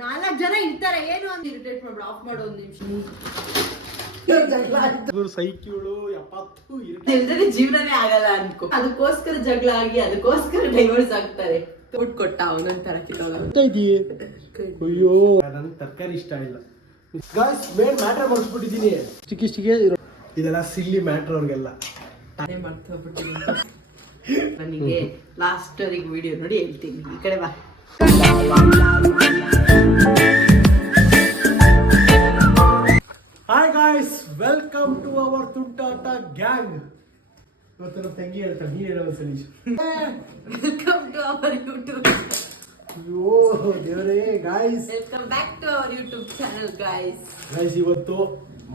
4 ಜನ ಇರ್ತಾರೆ, ಏನು ಅಂತ ಇರಿಟೇಟ್ ಮಾಡ್ಬಿಡು, ಆಫ್ ಮಾಡೋ ಒಂದು ನಿಮಿಷ. ಸೈಕ್ಯೂಳು 70 ಇಲ್ದ್ರೆ ಜೀವನನೇ ಆಗಲ್ಲ ಅನ್ಕೋ. ಅದಕ್ಕೋಸ್ಕರ ಜಗಳ ಆಗಿ ಅದಕ್ಕೋಸ್ಕರ ಡೈವರ್ಸ್ ಆಗ್ತಾರೆ. ದುಡ್ಡು ಕೊಟ್ಟ ಅವನೊಂಥರ ಅಯ್ಯೋ ನನಗೆ ತರಕಾರಿ ಇಷ್ಟ ಇಲ್ಲ ಗಾಯ್ಸ್. ಮೇನ್ ಮ್ಯಾಟ್ರ್ ಮಾಡಿಸ್ಬಿಟ್ಟಿದ್ದೀನಿ, ಚಿಕ್ಕಿಷ್ಟಿಗೆ ಇದೆಲ್ಲ ಸಿಲ್ಲಿ ಮ್ಯಾಟ್ರ್ ಅವ್ರಿಗೆಲ್ಲ. ನನಗೆ ಲಾಸ್ಟ್ ವರೆಗೆ ವಿಡಿಯೋ ನೋಡಿ ಹೇಳ್ತೀನಿ. ಈ ಕಡೆ ಬಾ. Hi guys, welcome to our ತುಂಟಾಟ ಗ್ಯಾಂಗ್. ಇವತ್ತು ನಮ್ಮ ತಂಗಿ ಹೇಳ್ತಾಳೆ, ನೀನು ಹೇಳೋ Salish. Welcome to our YouTube. ಅಯ್ಯೋ ದೇವರೇ guys, welcome back to our YouTube channel guys. Guys, ಇವತ್ತು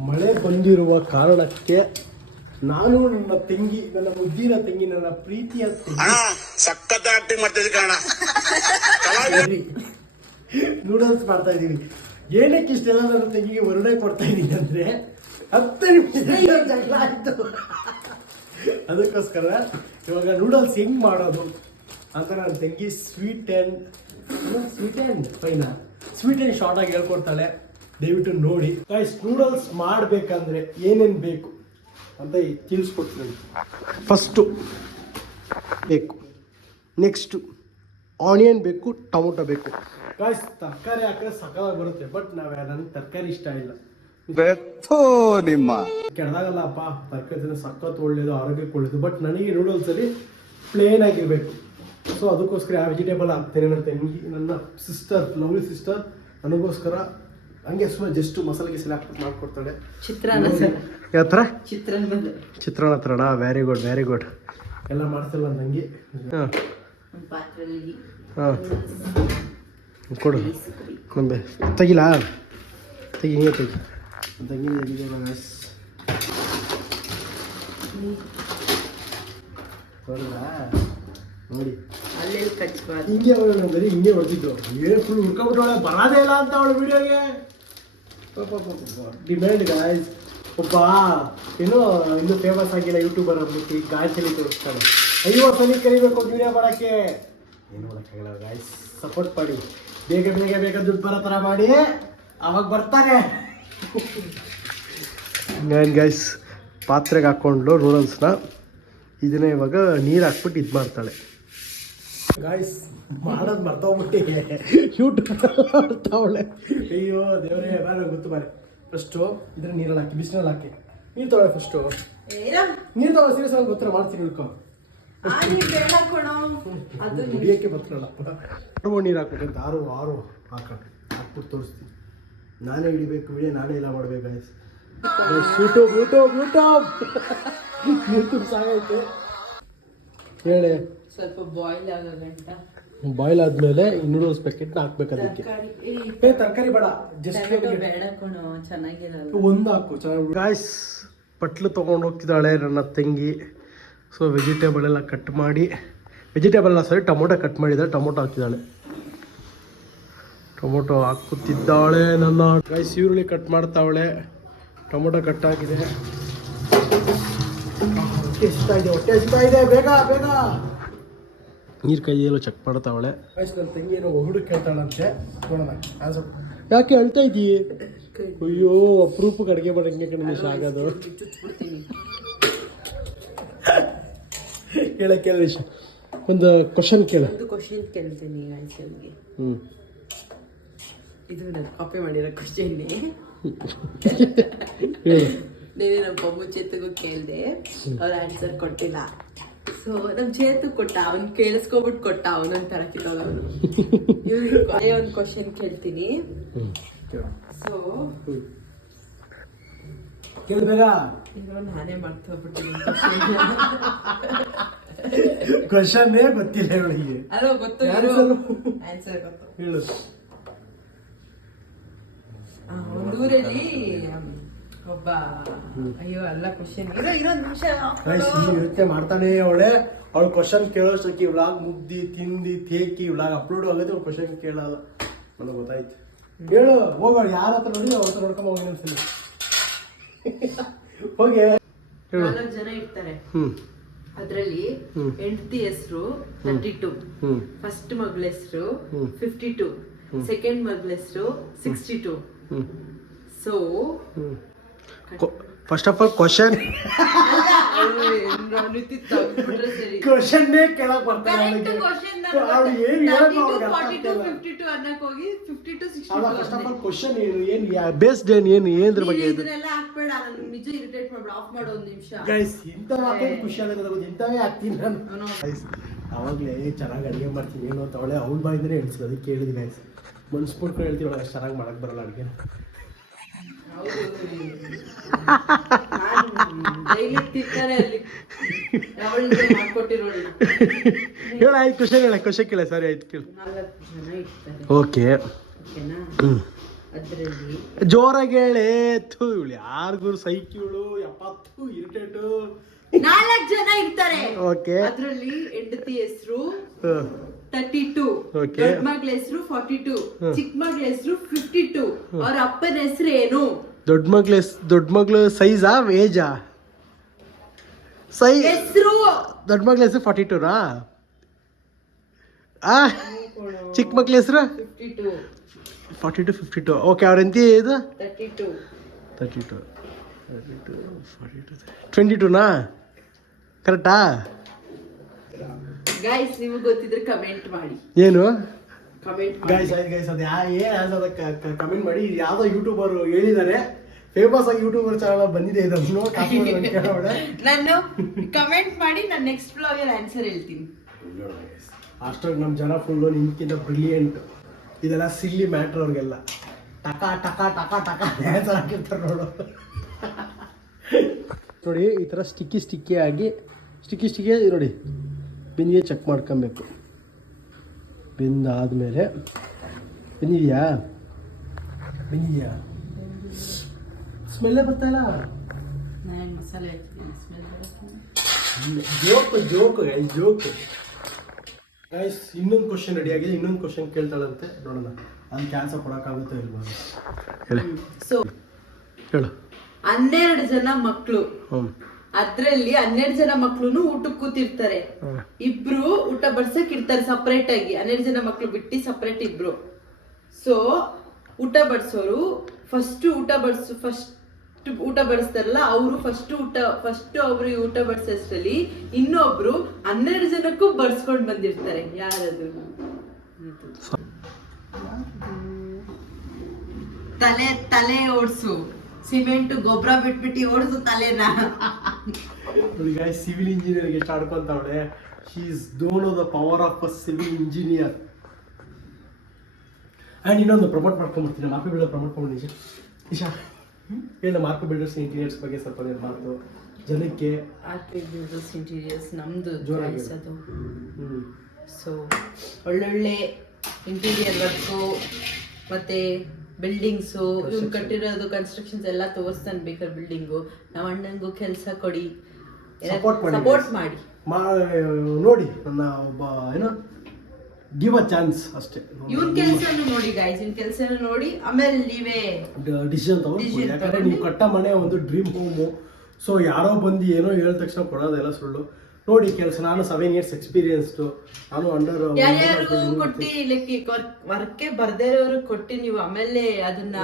ಮಳೆ ಬಂದಿರುವ ಕಾರಣಕ್ಕೆ ನಾನು ನನ್ನ ತಂಗಿ, ನನ್ನ ಮುದ್ದಿನ ತಂಗಿ, ನನ್ನ ಪ್ರೀತಿಯ ನೂಡಲ್ಸ್ ಮಾಡ್ತಾ ಇದೀವಿ. ಏನಕ್ಕೆ ಇಷ್ಟೆಲ್ಲ ನನ್ನ ತಂಗಿಗೆ ವರ್ಣೆ ಕೊಡ್ತಾ ಇದೀನಿ ಅಂದ್ರೆ 10 ನಿಮಿಷ ಜಗಳ ಆಯ್ತು. ಅದಕ್ಕೋಸ್ಕರ ಇವಾಗ ನೂಡಲ್ಸ್ ಹೆಂಗ್ ಮಾಡೋದು ಅಂತ ನನ್ನ ತಂಗಿ ಸ್ವೀಟ್ ಅಂಡ್ ಶಾರ್ಟ್ ಆಗಿ ಹೇಳ್ಕೊಡ್ತಾಳೆ. ದಯವಿಟ್ಟು ನೋಡಿ ಗೈಸ್. ನೂಡಲ್ಸ್ ಮಾಡಬೇಕಂದ್ರೆ ಏನೇನು ಬೇಕು ಅಂತ ತಿಳಿಸ್ಕೊಡ್ತೀನಿ. ಫಸ್ಟು ಬೇಕು, ನೆಕ್ಸ್ಟು ಆನಿಯನ್ ಬೇಕು, ಟೊಮೊಟೊ ಬೇಕು. ಗಾಯ್ಸ್, ತರಕಾರಿ ಹಾಕಿದ್ರೆ ಸಕಾಲಾಗಿ ಬರುತ್ತೆ, ಬಟ್ ನನಗೆ ತರಕಾರಿ ಇಷ್ಟ ಇಲ್ಲ. ನಿಮ್ಮ ಕೆಡ್ದಾಗಲ್ಲಪ್ಪ, ತರಕಾರಿ ತಿಂದ್ರೆ ಸಖತ್ ಒಳ್ಳೇದು, ಆರೋಗ್ಯಕ್ಕೆ ಒಳ್ಳೇದು. ಬಟ್ ನನಗೆ ನೂಡಲ್ಸಲ್ಲಿ ಪ್ಲೇನ್ ಆಗಿರಬೇಕು. ಸೊ ಅದಕ್ಕೋಸ್ಕರ ಆ ವೆಜಿಟೇಬಲ್ ಹಾಕ್ತೇನೆ. ನನ್ನ ತಂಗಿ, ನನ್ನ ಸಿಸ್ಟರ್, ಲವ್ಲಿ ಸಿಸ್ಟರ್, ನನಗೋಸ್ಕರ ಹಂಗೆ ಸುಮ್ಮನೆ ಜಸ್ಟ್ ಮಸಾಲೆ ಗಿಸಾಲೆ ಹಾಕ್ಬಿಟ್ಟು ಮಾಡ್ಕೊಡ್ತಾಳೆ. ಯಾವ ಥರ ಚಿತ್ರಾನ್ನ ಥರನಾ? Very good, very good. ಎಲ್ಲ ಮಾಡ್ತಿಲ್ಲ ನನ್ನ ತಂಗಿ. ಹಾಂ ಕೊಡು ನಮಗೆ. ತೆಗಿಲಾ? ತೆಗಿ, ಹಿಂಗೆ ತೆಗಿ. ತಂಗಿ ನೋಡಿ, ಹಿಂಗೆ ಅವಳು ಬರೀ ಹಿಂಗೆ ಹೊಡೆದಿದ್ದು. ಏನು ಫುಲ್ ಹುಡ್ಕೊಂಡ್ಬಿಟ್ಟವಳೆ, ಬರೋದೇ ಇಲ್ಲ ಅಂತ ಅವಳು ವಿಡಿಯೋಗೆ. Demand guys. ಒಬ್ಬ ಏನೋ ಇನ್ನೂ ಫೇಮಸ್ ಆಗಿಲ್ಲ ಯೂಟ್ಯೂಬರ್ ಅಂದ್ಬಿಟ್ಟು ಈ ಗಾಯತ್ರಿ ತೋರಿಸ್ತಾಳೆ. 50 ಸಲ ಕಲಿಬೇಕು ವಿಡಿಯೋ ಮಾಡೋಕ್ಕೆ. ಏನು ಮಾಡೋಕ್ಕಾಗಲ್ಲ ಗಾಯ್ಸ್, ಸಪೋರ್ಟ್ ಮಾಡಿ. ಬೇಗ ದುಡ್ಡು ಬರೋ ಥರ ಮಾಡಿ, ಅವಾಗ ಬರ್ತಾರೆ. ನಾನು ಗಾಯ್ಸ್ ಪಾತ್ರೆಗೆ ಹಾಕ್ಕೊಂಡ್ಲು ನೂಡಲ್ಸ್ನ. ಇದನ್ನ ಇವಾಗ ನೀರು ಹಾಕ್ಬಿಟ್ಟು ಇದು ಮಾಡ್ತಾಳೆ ಗಾಯ್ಸ್. ಮಾಡೋದು ಮರ್ತೋಗ್ಬಿಟ್ಟು ಯೂಟ್ಯೂಬ್ ಮಾಡ್ತಾವಳೆ. ಅಯ್ಯೋ ದೇವರೇ, ಬಾರಿ ಗೊತ್ತು ಬಾರಿ. ಫಸ್ಟು ಇದ್ರ ನೀರಲ್ಲಿ ಹಾಕಿ, ಬಿಸಿನಲ್ಲಿ ಹಾಕಿ ನೀರು ತೊಗೊಳ್ಳೆ. ಫಸ್ಟು ನೀರು ತೊಗೊಳ್ಳಿ. ಸೀರಿಯಸ್ ಆಗಿ ಗೊತ್ತಿಲ್ಲ, ಮಾಡ್ತೀನಿ ಇಳ್ಕೊ. ಹಿಡಿಯೋಕ್ಕೆ ಬರ್ತಾರಲ್ಲ, ನೀರು ಹಾಕ್ಬೇಕಂತ ಆರು ಹಾಕ್ಬಿಟ್ಟು ತೋರಿಸ್ತೀನಿ. ನಾನೇ ಹಿಡಿಬೇಕು ವಿಡಿಯೋ, ನಾನೇ ಎಲ್ಲ ಮಾಡ್ಬೇಕು ಗಾಯ್ಸ್. ಯೂಟ್ಯೂಬ್ ಸಾಗೈತೆ. ಹೇಳಿ. ಸ್ವಲ್ಪ ಬಾಯ್ಲ್ ಆದ್ಮೇಲೆ ನೂಡಲ್ಸ್ ಪ್ಯಾಕೆಟ್ ಹಾಕ್ಬೇಕು. ಅದಕ್ಕೆ ತರಕಾರಿ ಬೇಡ, ಜಸ್ಟ್ ಚೆನ್ನಾಗಿರಲ್ಲ, ಒಂದು ಹಾಕು. ಚೆನ್ನಾಗಿ ಗಾಯ್ಸ್, ಪಟ್ಲು ತೊಗೊಂಡು ಹೋಗ್ತಿದ್ದಾಳೆ ನನ್ನ ತಂಗಿ. ಸೊ ವೆಜಿಟೇಬಲ್ ಎಲ್ಲ ಕಟ್ ಮಾಡಿ, ಟೊಮೊಟೊ ಕಟ್ ಮಾಡಿದ್ದಾಳೆ, ಟೊಮೊಟೊ ಹಾಕ್ತಿದ್ದಾಳೆ. ಟೊಮೊಟೊ ಹಾಕುತ್ತಿದ್ದಾಳೆ ನನ್ನ ಗಾಯ್ಸ್. ಈರುಳ್ಳಿ ಕಟ್ ಮಾಡ್ತಾವಳೆ, ಟೊಮೊಟೊ ಕಟ್ ಆಗಿದೆ. ಹೊಟ್ಟೆ ಹಸಿತಾ ಇದೆ, ಬೇಗ ನೀರು ಕೈಯಲ್ಲೂ ಚೆಕ್ ಮಾಡ್ತಾವಳೆ. ನನ್ನ ತಂಗಿ ಏನೋ ಒಗಡು ಕೇಳ್ತಾಳಂತೆ, ನೋಡೋಣ. ಯಾಕೆ ಅಳ್ತಾ ಇದ್ದೀವಿ? ಅಯ್ಯೋ, ಅಪರೂಪಕ್ಕೆ ಅಡುಗೆ ಮಾಡೋಂಗೆ ನಿಮಿಷ ಆಗೋದು. ಕೇಳ ಒಂದು ಕ್ವಶನ್ ಕೇಳ್ತೀನಿ. ಇದು ನಾನು ಕಾಪಿ ಮಾಡಿರೋ ಕ್ವಶನ್. ನೀವೇ ನಮ್ಮ ಮುಂಚೆಗೂ ಕೇಳಿದೆ, ಅವ್ರ ಆನ್ಸರ್ ಕೊಟ್ಟಿಲ್ಲ. ಸೊ ನಮ್ ಚೇತು ಕೊಟ್ಟ, ಅವ್ನು ಕೇಳಿಸ್ಕೊಬಿಟ್ಟು ಕೊಟ್ಟ, ಅವನೊಂಥರ ಕಿತ್ತೋಗವನು. ಅದೇ ಒಂದು ಕ್ವಶನ್ ಕೇಳ್ತೀನಿ. ಸೊ ನಾನೇ ಮರ್ತೋಗ್ಬಿಟ್ಟಿದ್ದೀನಿ. ಕ್ವಶನ್ನೇ ಗೊತ್ತಿಲ್ಲ ಇವಳಿಗೆ. ಅಲ್ಲ, ಗೊತ್ತು, ಆನ್ಸರ್ ಗೊತ್ತು. ಹೇಳು. ಒಂದೂರಲ್ಲಿ ಒಬ್ಬ, ಅಯ್ಯೋ ಅಲ್ಲ ಕ್ವಶನ್, ಇನ್ನೊಂದು ನಿಮಿಷ ನೃತ್ಯ ಮಾಡ್ತಾನೆ ಅವಳೆ. ಅವಳು ಕ್ವಶನ್ ಕೇಳೋಷ್ಟಕ್ಕೆ ವ್ಲಾಗ್ ಮುಗ್ದಿ ತಿಂದಿ ತೇಕಿ ವ್ಲಾಗ್ ಅಪ್ಲೋಡ್ ಆಗುತ್ತೆ. ಅವ್ಳು ಕ್ವಶನ್ ಕೇಳಲ್ಲ, ನನಗೆ ಗೊತ್ತಾಯ್ತು. ಹೇಳು, ಹೋಗೋಣ. ಯಾರ ಹತ್ರ ನೋಡಿ ಅವ್ರ ಹತ್ರ ನೋಡ್ಕೊಂಡ್ ಹೋಗಿ ಅನ್ಸಲಿ. ಹೋಗಿ 4 ಜನ ಇರ್ತಾರೆ. ಅದ್ರಲ್ಲಿ ಹೆಂಡತಿ ಹೆಸರು 32, ಫಸ್ಟ್ ಮಗಳ ಹೆಸರು 52, ಸೆಕೆಂಡ್ ಮಗಳ ಹೆಸರು 62. So first of all question ಕ್ವಶನ್ನೇ ಕೇಳಕ್ ಬರ್ತಾರೆ ಫಸ್ಟ್ ಆಫ್ ಆಲ್ ಕ್ವಶನ್ ಏನು ಬೇಸ್ಡ್ ಏನು ಏನ್ರ ಬಗ್ಗೆ ನಿಜ ಇರಿಟೇಟ್ ಮಾಡ್ಬಿಡ ಆಫ್ ಮಾಡೋ ಒಂದು ನಿಮಿಷ ಗೈಸ್ ಇಂಥ ಮಾತೇ ಖುಷಿ ಆಗುತ್ತೆ ಇಂಥವೇ ಆಗ್ತೀನಿ ನಾನು ಗೈಸ್ ಅವಾಗಲೇ ಚೆನ್ನಾಗಿ ಅಡುಗೆ ಮಾಡ್ತೀನಿ ಏನು ಅಂತ ಅವಳೆ ಅವ್ಳ ಬಾಯಿಂದನೇ ಹೇಳ್ತೀವಿ ಅದಕ್ಕೆ ಕೇಳಿದ್ವಿ ಗೈಸ್ ಮನ್ಸ್ಬಿಟ್ಕೊಂಡು ಹೇಳ್ತೀವಿ ಅಷ್ಟು ಚೆನ್ನಾಗಿ ಮಾಡಕ್ಕೆ ಬರಲ್ಲ ಅಡುಗೆ ಹೇಳ ಆಯ್ತು ಕ್ವಶನ್ ಹೇಳ ಕ್ವಶನ್ ಕೇಳ ಸರಿ ಆಯ್ತು ಕೇಳಿ ಓಕೆ ಜೋರಾಗಿ ಹೇಳಿ ಇವಳು ಯಾರಿಗೂ ಸೈಕಿಳು 70 ಇರಿಟೇಟು 4 ಜನ ಇರ್ತಾರೆ. ಓಕೆ ಅದರಲ್ಲಿ ಹೆಂಡತಿ ಹೆಸರು 32, ದೊಡ್ಡ ಮಗಳ ಹೆಸರು 42, ಚಿಕ್ಕ ಮಗಳ ಹೆಸರು 52. ಅವ್ರ ಅಪ್ಪನ ಹೆಸರು ಏನು? ದೊಡ್ಡ ಮಗಳು ಸೈಜಾ ಏಜಾ? ಹೆಸರು ದೊಡ್ಡ ಮಗಳ ಹೆಸರು 42ನಾ? ಚಿಕ್ಕ ಮಗಳ ಹೆಸರು 42 52. ಓಕೆ ಅವ್ರ ಎಂತಿ ಇದು 32 22ನಾ? ಕರೆಕ್ಟಾ? ಗೈಸ್ ನಿಮಗೆ ಗೊತ್ತಿದ್ರೆ ಕಮೆಂಟ್ ಮಾಡಿ. ಏನು ಕಮೆಂಟ್ ಗೈಸ್ ಅದು ಏನು ಅದಕ್ಕೆ ಕಮೆಂಟ್ ಮಾಡಿ. ಯಾವುದೋ ಯೂಟ್ಯೂಬರ್ ಹೇಳಿದ್ದಾರೆ, ಫೇಮಸ್ ಆಗಿ ಯೂಟ್ಯೂಬರ್ ಚಾನಲ್ ಬಂದಿದೆ ಇದನ್ನು ನಾನು ಕಮೆಂಟ್ ಮಾಡಿ ನಾನು ನೆಕ್ಸ್ಟ್ ಬ್ಲಾಗ್ ಅಲ್ಲಿ ಆನ್ಸರ್ ಹೇಳ್ತೀನಿ. ಅಷ್ಟಾಗಿ ನಮ್ಮ ಜನ ಫುಲ್ಲು ನಿಮ್ಗಿಂತ ಬ್ರಿಲಿಯಂಟ್. ಇದೆಲ್ಲ ಸಿಲ್ಲಿ ಮ್ಯಾಟ್ರ್ ಅವ್ರಿಗೆಲ್ಲ ಟಕ ಟಕ ಟಕ ಟಕ ಆನ್ಸರ್ ಹಾಕಿರ್ತಾರೆ ನೋಡು. ನೋಡಿ ಈ ಥರ ಸ್ಟಿಕ್ಕಿ ಆಗಿ ನೋಡಿ ಬೆನ್ನಿಗೆ ಚೆಕ್ ಮಾಡ್ಕೊಬೇಕು. ಬೆಂದಾದ್ಮೇಲೆ ಬೆಂದಿದೆಯಾ ಸ್ಮೆಲ್ಲೇ ಬರ್ತಾಯಿಲ್ಲ. ಮಸಾಲೆ ಜೋಕು ಗೈಸ್ ಇನ್ನೊಂದು ಕ್ವಶನ್ ರೆಡಿ ಆಗಿದೆ. ಇನ್ನೊಂದು ಕ್ವಶನ್ ಕೇಳ್ತಾಳಂತೆ, ನೋಡೋಣ ಅದಕ್ಕೆ ಆನ್ಸರ್ ಕೊಡೋಕ್ಕಾಗುತ್ತೋ ಇಲ್ವಾ. ಸೊ ಹೇಳು. 12 ಜನ ಮಕ್ಕಳು, ಅದ್ರಲ್ಲಿ 12 ಜನ ಮಕ್ಳು ಊಟಕ್ಕೆ ಕೂತಿರ್ತಾರೆ. ಇಬ್ರು ಊಟ ಬಡ್ಸಕ್ ಇರ್ತಾರೆ ಸಪರೇಟ್ ಆಗಿ. 12 ಜನ ಮಕ್ಳು ಬಿಟ್ಟು ಸಪರೇಟ್ ಇಬ್ರು. ಸೊ ಊಟ ಬಡ್ಸೋರು ಫಸ್ಟ್ ಊಟ ಬಡಿಸ್ತಾರಲ್ಲ ಅವರು ಫಸ್ಟ್ ಅವ್ರಿಗೆ ಊಟ ಬಡಿಸೋಷ್ಟರಲ್ಲಿ ಇನ್ನೊಬ್ರು 12 ಜನಕ್ಕೂ ಬಡ್ಸ್ಕೊಂಡ್ ಬಂದಿರ್ತಾರೆ. ಯಾರದು? ತಲೆ ಓಡಿಸು, ಸಿಮೆಂಟ್ ಗೊಬ್ಬರ ಬಿಟ್ಬಿಟ್ಟು ಓಡಿಸು ತಲೆನ. ಸಿವಿಲ್ ಇಂಜಿನಿಯರ್ ಎಷ್ಟು ಆಡ್ಕೊಂತವಳೆ. She is don't know the power of a civil engineer. And ಇನ್ನೊಂದು ಪ್ರಮೋಟ್ ಮಾಡ್ಕೊಂಡ್ಬಿಡ್ತೀನಿ, ಮಾರ್ಕೊ ಬಿಲ್ಡರ್ ಪ್ರಮೋಟ್ ಮಾಡ್ಕೊಂಡು ಇಶಾ ಏನು ಮಾರ್ಕೊ ಬಿಲ್ಡರ್ಸ್ ಇಂಟೀರಿಯರ್ಸ್ ಬಗ್ಗೆ ಸ್ವಲ್ಪ ಮಾತು ಜನಕ್ಕೆ. ಆರ್ಕಿ ಬಿಲ್ಡರ್ಸ್ ಇಂಟೀರಿಯರ್ಸ್ ನಮ್ದು ಜೋರಾಗಿಸೋದು. ಸೊ ಒಳ್ಳೊಳ್ಳೆ ಇಂಟೀರಿಯರ್ ವರ್ಕು ಮತ್ತೆ ಬಿಲ್ಡಿಂಗ್ಸು ಇವ್ನು ಕಟ್ಟಿರೋದು ಕನ್ಸ್ಟ್ರಕ್ಷನ್ಸ್ ಎಲ್ಲ ತೋರಿಸ್ತಾನೆ ಬೇಕಾದ್ರೆ ಬಿಲ್ಡಿಂಗು. ನಮ್ಮ ಅಣ್ಣಂಗೂ ಕೆಲಸ ಕೊಡಿ, ಸಪೋರ್ಟ್ ಮಾಡಿ ನೋಡಿ. ನನ್ನ ಒಬ್ಬ ಏನೋ ಗಿವ್ ಅ ಚಾನ್ಸ್ ಅಷ್ಟೇ. ಇವನ್ ಕೆಲಸನೂ ನೋಡಿ ಗೈಸ್, ಇವನ್ ಕೆಲಸನೂ ನೋಡಿ ಆಮೇಲೆ ನೀವೇ ಡಿಸಿಷನ್ ತಗೊಂಡು. ಯಾಕಂದ್ರೆ ನೀವು ಕಟ್ಟ ಮನೆ ಒಂದು ಡ್ರೀಮ್ ಹೋಮು. ಸೊ ಯಾರೋ ಬಂದು ಏನೋ ಹೇಳಿದ ತಕ್ಷಣ ಕೊಡೋದೆಲ್ಲ ಸುಳ್ಳು. ನೋಡಿ ಕೆಲಸ, ನಾನು 7 years ಎಕ್ಸ್ಪೀರಿಯನ್ಸ್ಡು. ನಾನು ಅಂಡರ್ ಯಾರ್ಯಾರು ಕೊಟ್ಟಿ ವರ್ಕೆ ಬರ್ದೇ ಇರೋರು ಕೊಟ್ಟಿ ನೀವು ಆಮೇಲೆ ಅದನ್ನ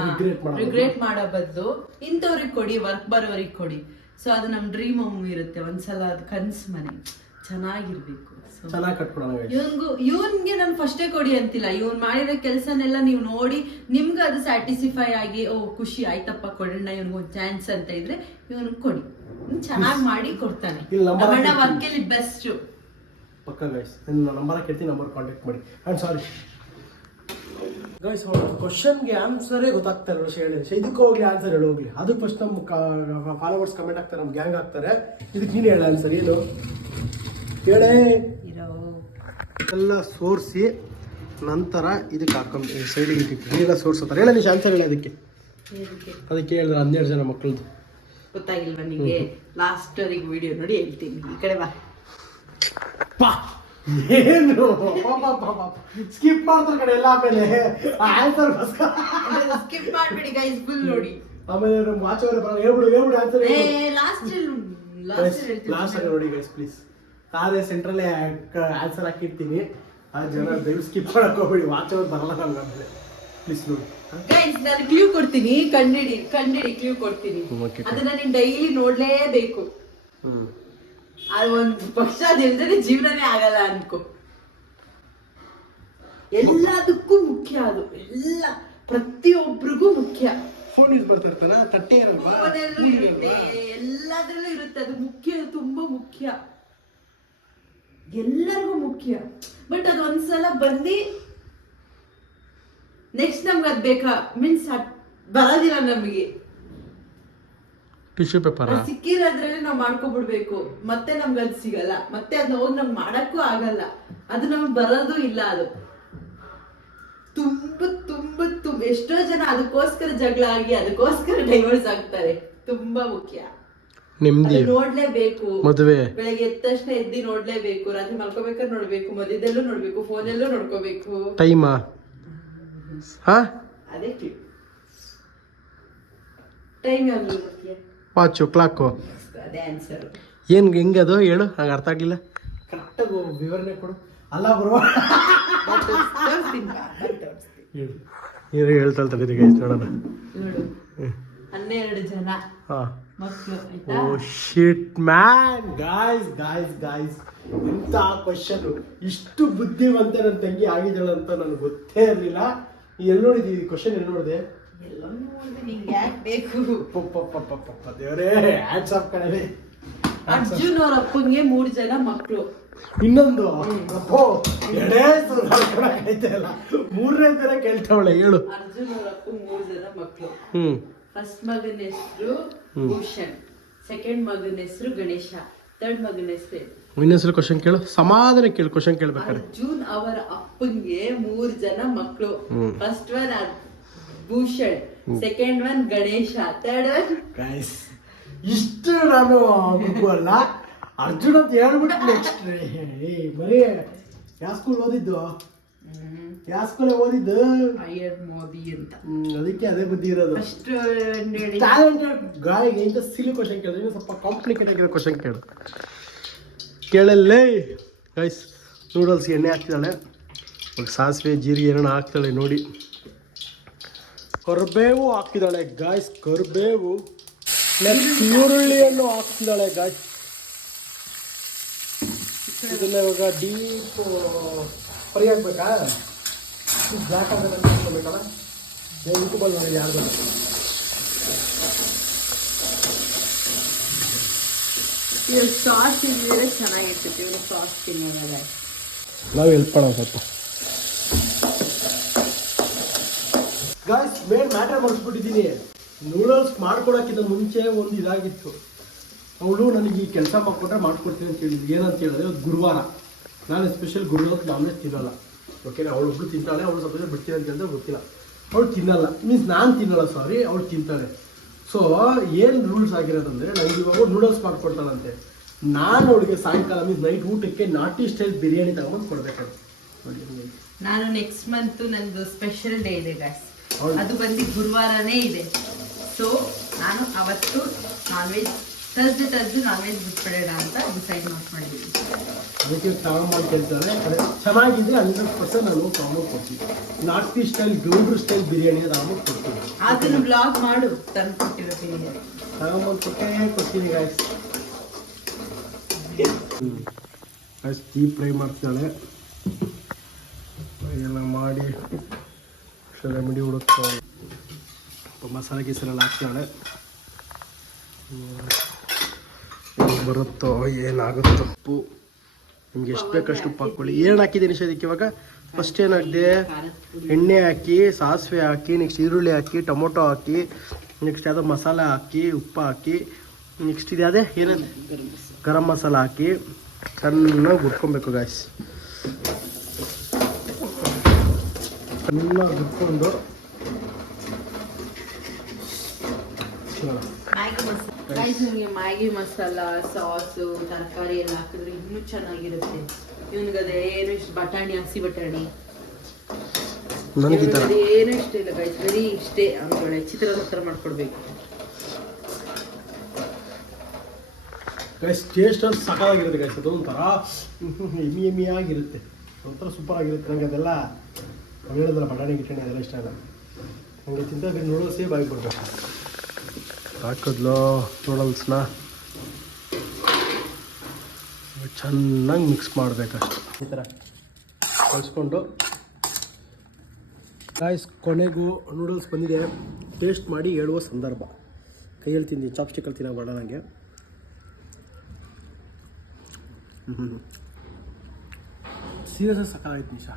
ರಿಗ್ರೆಟ್ ಮಾಡೋ ಬದಲು ಇಂಥವ್ರಿಗೆ ಕೊಡಿ, ವರ್ಕ್ ಬರೋರಿಗೆ ಕೊಡಿ. ಸೊ ಅದು ನಮ್ ಡ್ರೀಮ್ ಹೋಮ್ ಇರುತ್ತೆ. ಒಂದ್ಸಲ ಅದು ಕನ್ಸು ಮನೆ ಚೆನ್ನಾಗಿರ್ಬೇಕು, ಚೆನ್ನಾಗಿ ಕಟ್ಕೊಡೋಣ. ಇವನ್ಗೆ ನಾನು ಫಸ್ಟೇ ಕೊಡಿ ಅಂತಿಲ್ಲ. ಇವನ್ ಮಾಡಿರೋ ಕೆಲಸನೆಲ್ಲ ನೀವು ನೋಡಿ ನಿಮ್ಗೆ ಅದು ಸ್ಯಾಟಿಸ್ಫೈ ಆಗಿ ಓ ಖುಷಿ ಆಯ್ತಪ್ಪ ಕೊಡೋಣ ಇವನ್ಗೊಂದು ಚಾನ್ಸ್ ಅಂತ ಇದ್ರೆ ಇವನ್ಗೆ ಕೊಡಿ. ಚೆನ್ನಾಗಿ ಮಾಡಿ ಕೊಡ್ತಾನೆ. ವರ್ಕಲ್ಲಿ ಬೆಸ್ಟ್ ಪಕ್ಕ ಗೈಸ್. ನನ್ನ ನಂಬರ್ ಕೇಳ್ತೀನಿ, ನಂಬರ್ ಕಾಂಟ್ಯಾಕ್ಟ್ ಮಾಡಿ. ಆ್ಯಂಡ್ ಸಾರಿ ಗೈಸ್, ಕ್ವಶನ್ಗೆ ಆನ್ಸರೇ ಗೊತ್ತಾಗ್ತಾ ಇಲ್ಲ. ಹೇಳಿ ಇದಕ್ಕೆ ಹೋಗ್ಲಿ ಆನ್ಸರ್ ಹೇಳಿ ಹೋಗ್ಲಿ. ಅದು ಫಸ್ಟ್ ನಮ್ಮ ಫಾಲೋವರ್ಸ್ ಕಮೆಂಟ್ ಆಗ್ತಾರೆ, ನಮ್ಮ ಗ್ಯಾಂಗ್ ಆಗ್ತಾರೆ. ಇದಕ್ಕೆ ನೀನು ಹೇಳ ಆನ್ಸರ್ ಏನು ಹೇಳೇ. ಎಲ್ಲ ಸೋರಿಸಿ ನಂತರ ಇದಕ್ಕೆ ಹಾಕೊಂಡು ಸೈಡಿಗೆ ಇಟ್ಟಿರ್ತೀವಿ. ಎಲ್ಲ ಸೋರ್ಸ್ತಾರೆ. ಹೇಳ ನೀನು ಆನ್ಸರ್ ಹೇಳಿ ಅದಕ್ಕೆ ಹೇಳಿದ್ರೆ 12 ಜನ ಮಕ್ಕಳದು ಗೊತ್ತಾಗಿಲ್ವಾ ನಿಮಗೆ? ಲಾಸ್ಟ್ ವಿಡಿಯೋ ನೋಡಿ ಹೇಳ್ತೀನಿ. ಈ ಕಡೆ ಬಾ. ಏನು ಸ್ಕಿಪ್ ಮಾಡ್ತಾರೆ ಕಡೆ ಎಲ್ಲ. ಆಮೇಲೆ ಆನ್ಸರ್ ಸ್ಕಿಪ್ ಮಾಡ್ಬಿಡಿ ಗೈಸ್, ಫುಲ್ ನೋಡಿ. ಆಮೇಲೆ ನಮ್ಮ ವಾಚ್ ಹೇಳ್ಬಿಡು ಆನ್ಸರ್. ಲಾಸ್ಟ್ ಆಗಿ ನೋಡಿ ಗೈಸ್ ಪ್ಲೀಸ್. ಅದೇ ಸೆಂಟ್ರಲ್ಲೇ ಆನ್ಸರ್ ಹಾಕಿರ್ತೀನಿ. ಆ ಜನ ದಯವಿಟ್ಟು ಸ್ಕಿಪ್ ಮಾಡಕ್ ಹೋಗ್ಬೇಡಿ, ವಾಚ್ ಅವ್ರು ಬರಲ್ಲ ನಮ್ಗೆ ಆಮೇಲೆ ಪ್ಲೀಸ್ ನೋಡಿ. ಗೈಸ್ ನಾನು ಕ್ಲೂ ಕೊಡ್ತೀನಿ, ಕಂಡಿಡಿ ಕ್ಲೂ ಕೊಡ್ತೀನಿ. ಅದನ್ನ ನೀನ್ ಡೈಲಿ ನೋಡ್ಲೇಬೇಕು. ಅದು ಒಂದು ಪಕ್ಷ ಅದಿಲ್ದೇ ಜೀವನನೇ ಆಗಲ್ಲ ಅನ್ಕೋ. ಎಲ್ಲದಕ್ಕೂ ಮುಖ್ಯ ಅದು, ಎಲ್ಲ ಪ್ರತಿಯೊಬ್ಬರಿಗೂ ಮುಖ್ಯ. ಫೋನ್ ಯೂಸ್ ಮಾಡ್ತಾ ಇರ್ತಾನ, ತಟ್ಟೆ ಇರಲ್ವಾ, ಎಲ್ಲದರಲ್ಲೂ ಇರುತ್ತೆ. ಅದು ಮುಖ್ಯ, ತುಂಬಾ ಮುಖ್ಯ, ಎಲ್ಲರಿಗೂ ಮುಖ್ಯ. ಬಟ್ ಅದು ಒಂದ್ಸಲ ಬಂದು ನೆಕ್ಸ್ಟ್ ನಮ್ಗೆ ಅದ್ ಬೇಕಾ ಮೀನ್ಸ್ ಬರೋದಿಲ್ಲ ನಮಗೆ. ಟಿಶ್ಯೂ ಪೇಪರ್ ಸಿಕ್ಕಿರೋದ್ರಲ್ಲಿ ನಾವು ಮಾಡ್ಕೊಬಿಡ್ಬೇಕು, ಮತ್ತೆ ನಮ್ಗೆ ಅದು ಸಿಗಲ್ಲ, ಮತ್ತೆ ಅದನ್ನ ಹೋಗಿ ನಮ್ಗೆ ಮಾಡಕ್ಕೂ ಆಗಲ್ಲ, ಅದು ನಮ್ಗೆ ಬರೋದು ಇಲ್ಲ. ಅದು ತುಂಬ ಎಷ್ಟೋ ಜನ ಅದಕ್ಕೋಸ್ಕರ ಜಗಳ ಆಗಿ ಅದಕ್ಕೋಸ್ಕರ ಡೈವರ್ಸ್ ಆಗ್ತಾರೆ. ತುಂಬಾ ಮುಖ್ಯ, ನಿಮ್ದಿ ನೋಡ್ಲೇಬೇಕು. ಮದುವೆ ಬೆಳಗ್ಗೆ ಎದ್ದ ತಕ್ಷಣ ಎದ್ದಿ ನೋಡ್ಲೇಬೇಕು, ರಾತ್ರಿ ಮಲ್ಕೋಬೇಕಾದ್ರೆ ನೋಡ್ಬೇಕು, ಮಧ್ಯದಲ್ಲೂ ನೋಡ್ಬೇಕು, ಫೋನಲ್ಲೂ ನೋಡ್ಕೋಬೇಕು. ಟೈಮಾ ಅದೇ ಟೈಮ್ ಯಾವ್ದು ಮುಖ್ಯ? ವಾಚು, ಕ್ಲಾಕು, ಅದೇ ಆನ್ಸರ್. ಏನ್ ಹೆಂಗದು ಹೇಳು, ನಂಗೆ ಅರ್ಥ ಆಗ್ಲಿಲ್ಲ. ಕರೆಕ್ಟಾಗಿ ವಿವರಣೆ ಕೊಡು. ಅಲ್ಲ ಬ್ರೋ, ಹೇಳು ಹೇಳ್ತಾಳೆ ತಗದಿ ಗೈಸ್ ನೋಡೋಣ. ನೋಡು 12 ಜನ ಮಕ್ಕಳು. ಓ ಶಿಟ್ ಮ್ಯಾನ್, ಗಾಯ್ಸ್ ಇಂಥ ಕ್ವಶನ್, ಇಷ್ಟು ಬುದ್ಧಿವಂತ ನನ್ನ ತಂಗಿ ಆಗಿದ್ದಾಳೆ ಅಂತ ನನಗೆ ಗೊತ್ತೇ ಇರಲಿಲ್ಲ. ಎಲ್ಲಿ ನೋಡಿದೀವಿ ಕ್ವಶನ್, ಎಲ್ಲಿ ನೋಡಿದೆ? ದೇವರೇ, ಹ್ಯಾಟ್ಸ್ ಆಫ್ ಕಣವೆ. ಅರ್ಜುನ್ ಅವ್ರ ಅಪ್ಪಂಗೆ 3 ಜನ ಮಕ್ಕಳು. ಇನ್ನೊಂದು ಎರಡೇ ಇಲ್ಲ, ಮೂರನೇ ತರ ಕೇಳ್ತಾವಳೆ, ಹೇಳು. ಅರ್ಜುನ್ ಅವ್ರ ಅಪ್ಪ 3 ಜನ ಮಕ್ಕಳು. ಫಸ್ಟ್ ಮಗನ ಹೆಸರು ಭೂಷಣ್, ಸೆಕೆಂಡ್ ಮಗನ ಹೆಸರು ಗಣೇಶ, ಥರ್ಡ್ ಮಗನ ಹೆಸರು. ಇನ್ನೊಂದ್ಸಲ ಕ್ವಶನ್ ಕೇಳು, ಸಮಾಧಾನ ಕೇಳು, ಕ್ವಶನ್ ಕೇಳ್ಬೇಕಾದ್ರೆ. ಅರ್ಜುನ್ ಅವರ ಅಪ್ಪಂಗೆ 3 ಜನ ಮಕ್ಕಳು. First one Bhushan, second one Ganesha, third one guys. ಇಷ್ಟು ನಾನು ಮಗು ಅಲ್ಲ, ಅರ್ಜುನ್ ಅಂತ ಹೇಳ್ಬಿಟ್ಟು ನೆಕ್ಸ್ಟ್ ಬರೀ ಯಾವ ಸ್ಕೂಲ್ ಓದಿದ್ದು? ಯಾವ ಸ್ಕೂಲ್ ಓದಿದ್ದು? ಐಯರ್ ಮೋದಿ ಅಂತ. ಅದಕ್ಕೆ ಅದೇ ಬುದ್ಧಿ ಇರೋದು. ಟ್ಯಾಲೆಂಟೆಡ್ ಗಾಯಿಗೆ ಇಂಥ ಸಿಲಿ ಕ್ವಶನ್ ಕೇಳಿದ್ರೆ ಸ್ವಲ್ಪ ಕಾಂಪ್ಲಿಕೇಟ್ ಆಗಿರೋ ಕ್ವಶನ್ ಕೇಳಲ್ಲೇ. ಗೈಸ್ ನೂಡಲ್ಸ್ಗೆ ಎಣ್ಣೆ ಹಾಕ್ತಿದ್ದಾಳೆ, ಸಾಸಿವೆ ಜೀರಿಗೆ ಏನೋ ಹಾಕ್ತಾಳೆ ನೋಡಿ. ಕರಿಬೇವು ಹಾಕ್ತಿದ್ದಾಳೆ ಗಾಯ್ಸ್, ಕರಿಬೇವು. ನೆಕ್ಸ್ಟ್ ಈರುಳ್ಳಿಯನ್ನು ಹಾಕ್ತಿದ್ದಾಳೆ ಗಾಯ್ಸ್. ಇದನ್ನ ಇವಾಗ ಡೀಪ್ ಫ್ರೈ ಆಗ್ಬೇಕಾ? ಬ್ಲ್ಯಾಕ್ ಆಗೋದಂತ ಹಾಕ್ಬೇಕಲ್ಲ, ಯೂಟ್ಯೂಬಲ್ಲಿ ನೋಡಿ ಯಾರು. ಸಾಸ್ ತಿಂದಿದ್ರೆ ಚೆನ್ನಾಗಿರ್ತೈತಿ, ಇವಾಗ ಸಾಸ್ ತಿನ್ನೋದಲ್ಲ. ನಾವು ಹೆಲ್ಪ್ ಮಾಡೋಣ ಸ್ವಲ್ಪ. ಗಾಯ್ಸ್ ಮೇನ್ ಮ್ಯಾಟರ್ ಮಾಡಿಸ್ಬಿಟ್ಟಿದ್ದೀನಿ. ನೂಡಲ್ಸ್ ಮಾಡ್ಕೊಡೋಕ್ಕಿಂತ ಮುಂಚೆ ಒಂದು ಇದಾಗಿತ್ತು. ಅವಳು ನನಗೆ ಈ ಕೆಲಸ ಮಾಡಿಕೊಟ್ರೆ ಮಾಡ್ಕೊಡ್ತೀನಿ ಅಂತ ಹೇಳಿದ್ವಿ. ಏನಂತ ಹೇಳಿದ್ರೆ ಗುರುವಾರ ನಾನು ಸ್ಪೆಷಲ್ ಗುರುವಾರ ನಾನ್ ವೆಜ್ ತಿನ್ನಲ್ಲ. ಓಕೆನಾ, ಅವಳು ಒಬ್ಳು ತಿಂತಾಳೆ, ಅವಳು ಸ್ವಲ್ಪ ಬಿಡ್ತೀನಿ ಅಂತ ಹೇಳಿದ್ರೆ ಗೊತ್ತಿಲ್ಲ. ಅವಳು ತಿನ್ನಲ್ಲ, ಮೀನ್ಸ್ ನಾನು ತಿನ್ನಲ್ಲ, ಸಾರಿ, ಅವಳು ತಿಂತಾಳೆ. ಸೊ ಏನು ರೂಲ್ಸ್ ಆಗಿರೋದಂದರೆ, ನನಗೆ ಇವಾಗ ನೂಡಲ್ಸ್ ಮಾಡ್ಕೊಡ್ತಾಳಂತೆ. ನಾನು ಅವಳಿಗೆ ಸಾಯಂಕಾಲ ಮೀನ್ಸ್ ನೈಟ್ ಊಟಕ್ಕೆ ನಾಟಿ ಸ್ಟೈಲ್ ಬಿರಿಯಾನಿ ತಗೊಂಡು ಕೊಡ್ಬೇಕಂತ. ನಾನು ನೆಕ್ಸ್ಟ್ ಮಂತ್ ನಂದು ಸ್ಪೆಷಲ್ ಡೇ ಇದೆ ಗಾಯ್ಸ್, ಅದು ಬಂದು ಗುರುವಾರನೇ ಇದೆ. ಸೊ ನಾನು ಅವತ್ತು ನಾನ್ ವೆಜ್ ತರ್ಸ್ದೆ ನಾನ್ ವೆಜ್ ಬಿಟ್ಬಿಡೋಣ ಅಂತ ಡಿಸೈಡ್ ಮಾಡ್ಕೊಂಡಿದ್ದೀನಿ. ಅದಕ್ಕೆ ತಗೊಂಡು ಕೇಳ್ತಾರೆ, ಚೆನ್ನಾಗಿದ್ರೆ 100% ನಾನು ತಗೊಂಡು ಕೊಡ್ತೀನಿ. ನಾಟಿ ಸ್ಟೈಲ್ ಗೌಡ್ರು ಸ್ಟೈಲ್ ಬಿರಿಯಾನಿ ತಗೊಂಡು ಕೊಡ್ತೀನಿ. ಅದನ್ನು ಬ್ಲಾಗ್ ಮಾಡು, ತಂದು ಕೊಟ್ಟಿರೋ ಬಿರಿಯಾನಿ ತಗೊಂಡು ಕೊಡ್ತೀನಿ ಗಾಯ್ಸ್. ಡೀಪ್ ಫ್ರೈ ಮಾಡ್ತಾಳೆ, ಎಲ್ಲ ಮಾಡಿ ಮಿಡಿ ಹುಡುಕ್ತಾಳೆ, ಮಸಾಲೆ ಗೀಸಲೆಲ್ಲ ಹಾಕ್ತಾಳೆ. ಬರುತ್ತೋ ಏನಾಗುತ್ತೋ ಉಪ್ಪು ನಿಮ್ಗೆ ಎಷ್ಟು ಬೇಕಷ್ಟು ಉಪ್ಪು ಹಾಕ್ಕೊಳ್ಳಿ. ಏನು ಹಾಕಿದ್ದೀನಿ ಅದಕ್ಕೆ ಇವಾಗ? ಫಸ್ಟ್ ಏನಾಗಿದೆ, ಎಣ್ಣೆ ಹಾಕಿ, ಸಾಸಿವೆ ಹಾಕಿ, ನೆಕ್ಸ್ಟ್ ಈರುಳ್ಳಿ ಹಾಕಿ, ಟೊಮೊಟೊ ಹಾಕಿ, ನೆಕ್ಸ್ಟ್ ಯಾವುದೋ ಮಸಾಲೆ ಹಾಕಿ, ಉಪ್ಪು ಹಾಕಿ, ನೆಕ್ಸ್ಟ್ ಇದು ಯಾವುದೇ ಏನೇನು ಗರಂ ಮಸಾಲ ಹಾಕಿ ಚೆನ್ನಾಗಿ ಹುರ್ಕೊಬೇಕು ಗಾಯ್ಸ್. ಚೆನ್ನಾಗಿ ಹುರ್ಕೊಂಡು ಮ್ಯಾಗಿ ಮಸಾಲ ಸಾಸು ತರಕಾರಿ ಎಲ್ಲ ಹಾಕಿದ್ರೆ ಇನ್ನೂ ಚೆನ್ನಾಗಿರುತ್ತೆ. ಇವನಿಗದೇ ಏನು ಇಷ್ಟು ಬಟಾಣಿ, ಹಸಿ ಬಟಾಣಿ ಏನು ಇಷ್ಟ ಇಲ್ಲ ಗೈಸ್, ಬರೀ ಇಷ್ಟೇ ಅಂದ್ಕೊಳ್ಳೆ. ಚಿತ್ರಾನ್ನ ಥರ ಮಾಡ್ಕೊಡ್ಬೇಕು ಗೈಸ್. ಟೇಸ್ಟ್ ಸಕ್ಕತ್ತಾಗಿರುತ್ತೆ ಗೈಸ್, ಅದು ಒಂಥರ ಎಮ್ಮಿ ಆಗಿರುತ್ತೆ. ಒಂಥರ ಸೂಪರ್ ಆಗಿರುತ್ತೆ. ನನಗೆ ಅದೆಲ್ಲ ಹೇಳಿದ್ರಲ್ಲ ಬಟಾಣಿ ಗಿಟಾಣಿ ಅದೆಲ್ಲ ಇಷ್ಟ ಇಲ್ಲ. ನನಗೆ ತಿಂತಾಗ ನೂಡಲ್ಸೇ ಬಾಯಿ ಕೊಡ್ಬೇಕು. ಹಾಕಿದ್ಲು ನೂಡಲ್ಸ್ನ ಚೆನ್ನಾಗಿ ಮಿಕ್ಸ್ ಮಾಡಬೇಕಷ್ಟು. ಈ ಥರ ಕಲಿಸ್ಕೊಂಡು ಗಾಯ್ಸ್ ಕೊನೆಗೂ ನೂಡಲ್ಸ್ ಬಂದಿದೆ. ಟೇಸ್ಟ್ ಮಾಡಿ ಹೇಳುವ ಸಂದರ್ಭ. ಕೈಯಲ್ಲಿ ತಿಂದು ಚಾಪ್ಸ್ಟಿಕಲ್ಲಿ ತಿನ್ನೋ ಬೇಡ ನನಗೆ. ಸೀರಿಯಸ್ ಆಗಿ ಸಕಾಲಾಯ್ತು ನಿಶಾ.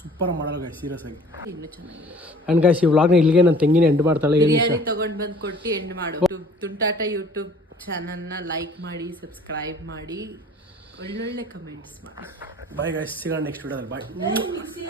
ಸೂಪರ್ ಮಾಡಲ್ಲ ಗಾಯ್ಸ್, ಸೀರಿಯಸ್ ಆಗಿ. ಇನ್ನು ಚೆನ್ನಾಗಿದೆ. ಆ್ಯಂಡ್ ಗಾಯ್ಸ್ ಈ ವ್ಲಾಗ್ನ ಇಲ್ಲಿಗೆ ನನ್ನ ತಂಗಿನ ಎಂಡ್ ಮಾಡ್ತಾಳೆ. ಬಿರಿಯಾನಿ ತಗೊಂಡು ಬಂದು ಕೊಟ್ಟು ಎಂಡ್ ಮಾಡು. ತುಂಟಾಟ ಯೂಟ್ಯೂಬ್ ಚಾನಲ್ನ ಲೈಕ್ ಮಾಡಿ, ಸಬ್ಸ್ಕ್ರೈಬ್ ಮಾಡಿ, ಒಳ್ಳೊಳ್ಳೆ ಕಮೆಂಟ್ಸ್ ಮಾಡಿ. ಬಾಯ್ ಗಾಯ್ಸ್, ಸಿಗೋಣ ನೆಕ್ಸ್ಟ್ ವಿಡಿಯೋದಲ್ಲಿ. ಬಾಯ್.